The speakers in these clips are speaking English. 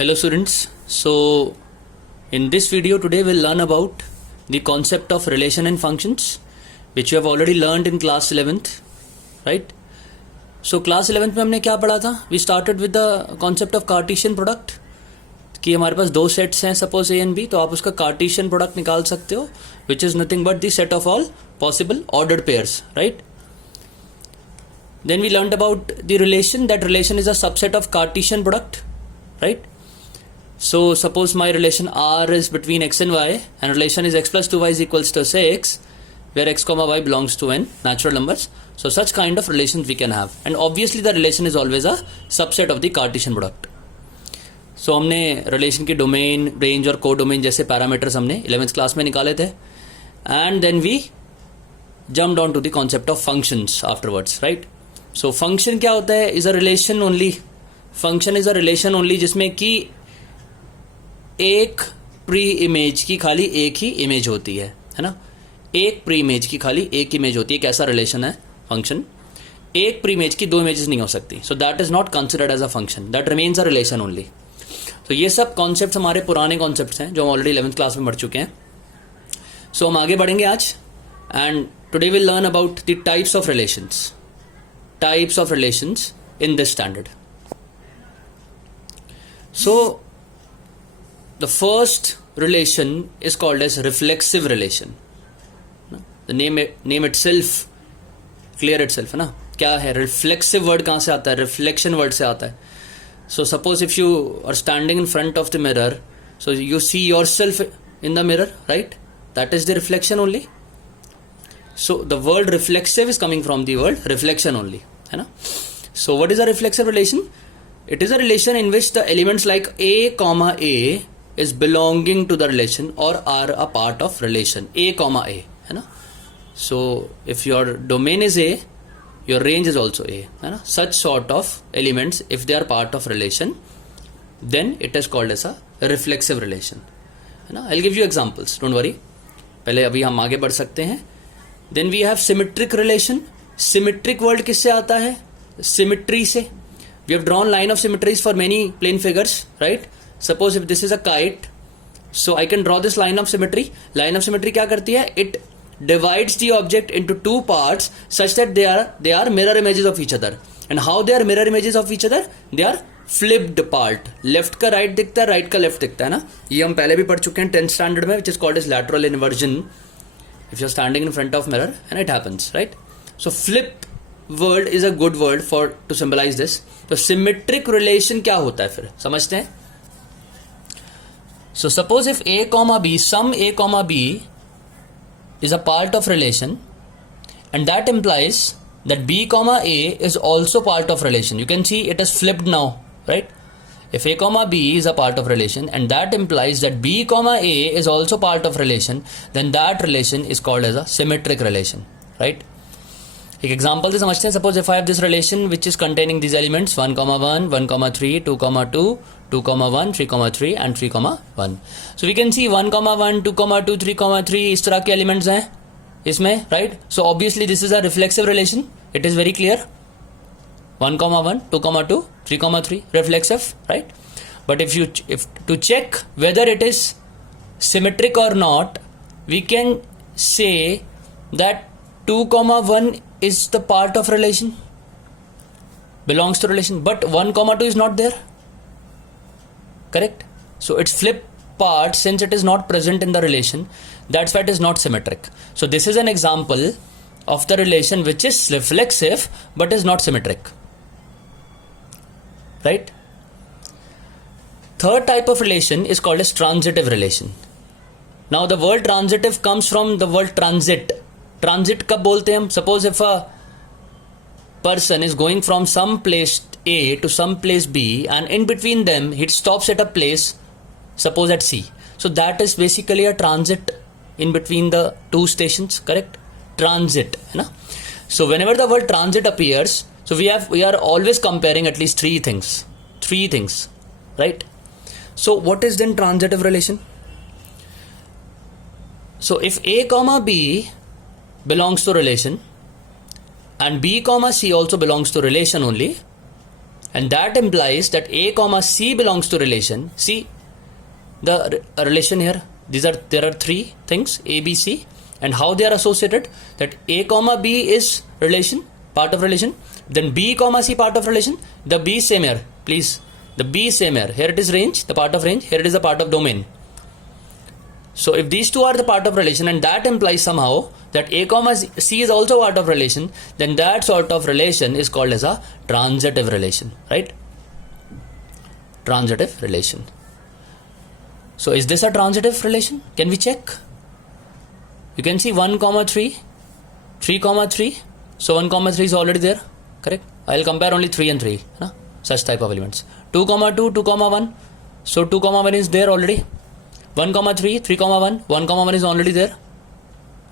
Hello students, so in this video today we'll learn about the concept of relation and functions which you have already learned in class 11th, right? So class 11th में हमने क्या पढ़ा था? We started with the concept of Cartesian product कि हमारे पास दो sets हैं suppose A and B, तो आप उसका कार्टेशियन प्रोडक्ट निकाल सकते हो which is nothing but the set of all possible ordered pairs, right? Then we learned about the relation. That relation is a subset of Cartesian product, right? So suppose my relation R is between x and y, and relation is x plus 2y is equals to say x, where x comma y belongs to n natural numbers. So such kind of relations we can have, and obviously the relation is always a subset of the Cartesian product. So हमने relation की domain, range और codomain जैसे parameters हमने 11th class में निकाले थे, and then we jumped on to the concept of functions afterwards, right? So function क्या होता है? Is a relation only. Function is a relation only जिसमें कि एक प्री इमेज की खाली एक ही इमेज होती है ना? एक प्री इमेज की खाली एक इमेज होती है. कैसा रिलेशन है फंक्शन? एक प्री इमेज की दो इमेजेस नहीं हो सकती. So that is not considered as a function, that remains a relation only. तो ये सब कॉन्सेप्ट्स हमारे पुराने कॉन्सेप्ट्स हैं जो हम ऑलरेडी 11th क्लास में पढ़ चुके हैं. सो हम आगे बढ़ेंगे आज, and today will learn about the types of relations. Types of relations in this standard. So the first relation is called as reflexive relation. The name itself clear itself है ना. क्या है reflexive word? कहाँ से आता है? reflection word से आता है. So suppose if you are standing in front of the mirror, so you see yourself in the mirror, right? That is the reflection only. So the word reflexive is coming from the word reflection only है ना. So what is a reflexive relation? It is a relation in which the elements like a comma a is belonging to the relation or are a part of relation a comma a है ना. So if your domain is a, your range is also a है ना. Such sort of elements, if they are part of relation, then it is called as a reflexive relation है ना. I'll give you examples, don't worry. पहले अभी हम आगे बढ़ सकते हैं. Then we have symmetric relation. Symmetric word किससे आता है? Symmetry से. We have drawn line of symmetries for many plane figures, right? Suppose if this is a kite, so I can draw this line of symmetry. Line of symmetry क्या करती है? It divides the object into two parts such that they are mirror images of each other. And how they are mirror images of each other? They are flipped part. Left का right दिखता है, right का left दिखता है ना. ये हम पहले भी पढ़ चुके हैं 10th standard में, which is called as lateral inversion. If you're standing in front of mirror and it happens, right? So flip word is a good word for to symbolize this. तो symmetric relation क्या होता है फिर? समझते हैं? So suppose if a comma b, some a comma b is a part of relation, and that implies that b comma a is also part of relation. You can see it is flipped now, right? If a comma b is a part of relation, and that implies that b comma a is also part of relation, then that relation is called as a symmetric relation, right? एक example से समझते हैं. Suppose if I have this relation which is containing this elements 1, 1, 1, 3, 2, 2, 2, 1, 3, 3 and 3, 1. So we can see 1, 1, 2, 2, 3, 3 इस तरह के elements हैं इसमें, right? So obviously this is a reflexive relation. It is very clear. 1, 1, 2, 2, 3, 3 reflexive, right? But if to check whether it is symmetric or not, we can say that 2, 1 is the part of relation, belongs to relation, but 1, 2 is not there, correct? So its flip part, since it is not present in the relation, that's why it is not symmetric. So this is an example of the relation which is reflexive but is not symmetric, right? Third type of relation is called as transitive relation. Now the word transitive comes from the word transit. Transit कब बोलते हैं हम? Suppose if a person is going from some place A to some place B and in between them he stops at a place suppose at C, so that is basically a transit in between the two stations, correct? Transit है ना. So whenever the word transit appears, so we are always comparing at least three things, right? So what is then transitive relation? So if a comma b belongs to relation and b comma c also belongs to relation only, and that implies that A comma C belongs to relation. See the relation here. There are three things, A, B, C, and how they are associated. That A comma B is relation, part of relation. Then B comma C part of relation. The B same here, please. The B same here. Here it is range, the part of range. Here it is the part of domain. So if these two are the part of relation, and that implies somehow that A comma C is also part of relation, then that sort of relation is called as a transitive relation, right? Transitive relation. So is this a transitive relation? Can we check? You can see 1 comma 3, 3 comma 3. So 1 comma 3 is already there, correct? I'll compare only 3 and 3, na? Such type of elements. 2 comma 2, 2 comma 1. So 2 comma 1 is there already. 1 comma 3, 3 comma 1, 1 comma 1 is already there,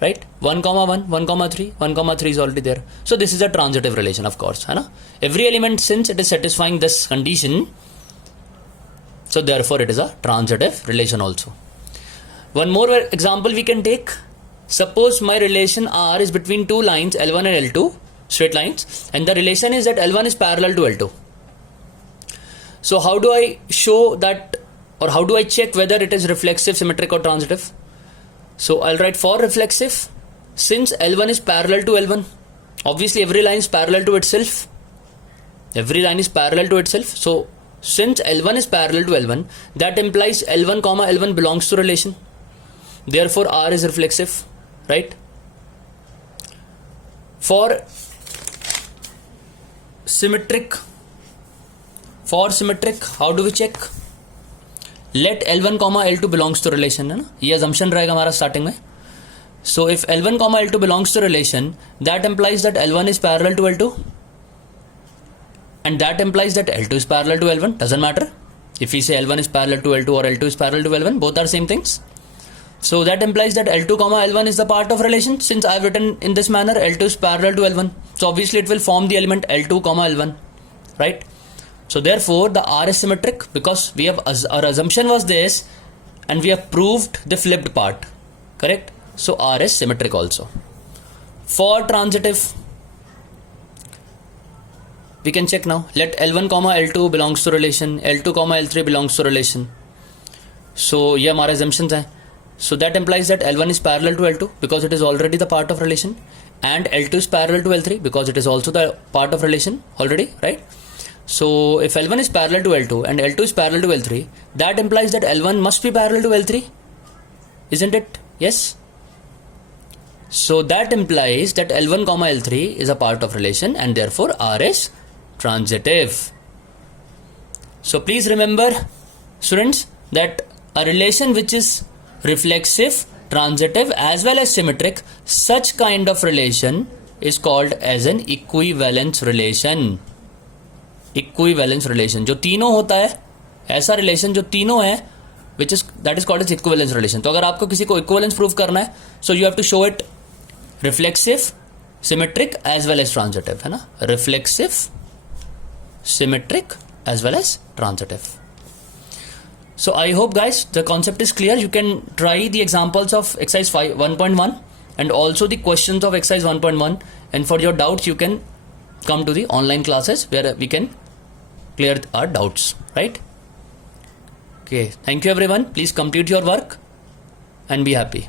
right? 1 comma 1, 1 comma 3, 1 comma 3 is already there. So this is a transitive relation, of course, hai na? Every element, since it is satisfying this condition, so therefore it is a transitive relation also. One more example we can take. Suppose my relation R is between two lines L1 and L2, straight lines, and the relation is that L1 is parallel to L2. So how do I show that, or how do I check whether it is reflexive, symmetric or transitive? So I'll write for reflexive, since L1 is parallel to L1, obviously every line is parallel to itself. Every line is parallel to itself. So since L1 is parallel to L1, that implies L1 comma L1 belongs to relation. Therefore R is reflexive, right? For symmetric, how do we check? Let L1 comma L2 belongs to relation, है ना? ये assumption रहेगा हमारा starting में. So if L1 comma L2 belongs to relation, that implies that L1 is parallel to L2, and that implies that L2 is parallel to L1. Doesn't matter if we say L1 is parallel to L2 or L2 is parallel to L1, both are same things. So that implies that L2 comma L1 is the part of relation. Since I have written in this manner, L2 is parallel to L1, so obviously it will form the element L2 comma L1, right? So therefore the R is symmetric, because we have, our assumption was this, and we have proved the flipped part, correct? So R is symmetric also. For transitive, we can check now. Let L1 comma L2 belongs to relation, L2 comma L3 belongs to relation. So ये हमारे assumptions हैं. So that implies that L1 is parallel to L2 because it is already the part of relation, and L2 is parallel to L3 because it is also the part of relation already, right? So if L1 is parallel to L2 and L2 is parallel to L3, that implies that L1 must be parallel to L3, isn't it? Yes. So that implies that L1 comma L3 is a part of relation, and therefore R is transitive. So please remember, students, that a relation which is reflexive, transitive as well as symmetric, such kind of relation is called as an equivalence relation. Equivalence relation, जो तीनों होता है, ऐसा relation जो तीनों है, which is, that is called as equivalence relation. तो अगर आपको किसी को equivalence prove करना है, so you have to show it reflexive, symmetric as well as transitive, है ना? Reflexive, symmetric as well as transitive. So I hope guys the concept is clear. You can try the examples of exercise 1.1 and also the questions of exercise 1.1, and for your doubts you can come to the online classes where we can clear our doubts, right? Okay, thank you everyone. Please complete your work and be happy.